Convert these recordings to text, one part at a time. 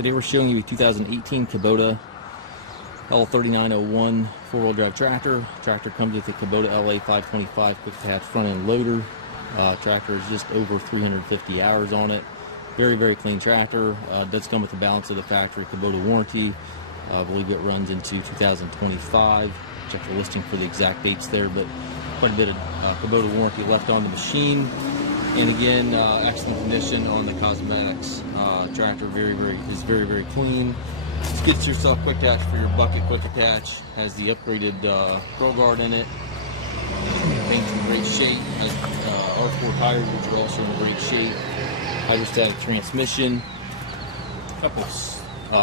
Today we're showing you a 2018 Kubota L3901 four-wheel drive tractor. Tractor comes with a Kubota LA525 quick attach front end loader. Tractor is just over 350 hours on it. Very, very clean tractor. Does come with the balance of the factory Kubota warranty. I believe it runs into 2025. Check the listing for the exact dates there, but quite a bit of Kubota warranty left on the machine. And again, excellent condition on the cosmetics. Tractor is very, very clean. Skid steer self quick attach for your bucket quick attach. Has the upgraded Pro Guard in it. Paint's in great shape. Has R4 tires, which are also in great shape. Hydrostatic transmission. A couple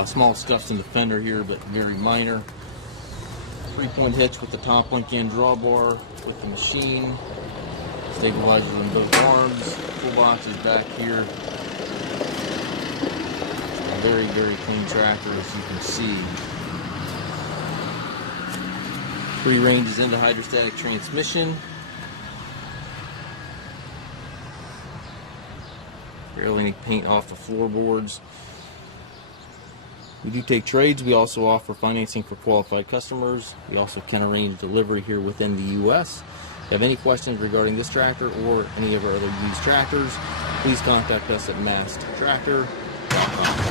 small scuffs in the fender here, but very minor. 3-point hitch with the top link and drawbar with the machine. Stabilizer in both arms. Toolbox is back here. A very, very clean tractor, as you can see. 3 ranges into hydrostatic transmission. Barely any paint off the floorboards. We do take trades. We also offer financing for qualified customers. We also can arrange delivery here within the U.S. If you have any questions regarding this tractor or any of our other used tractors, please contact us at massedtractor.com.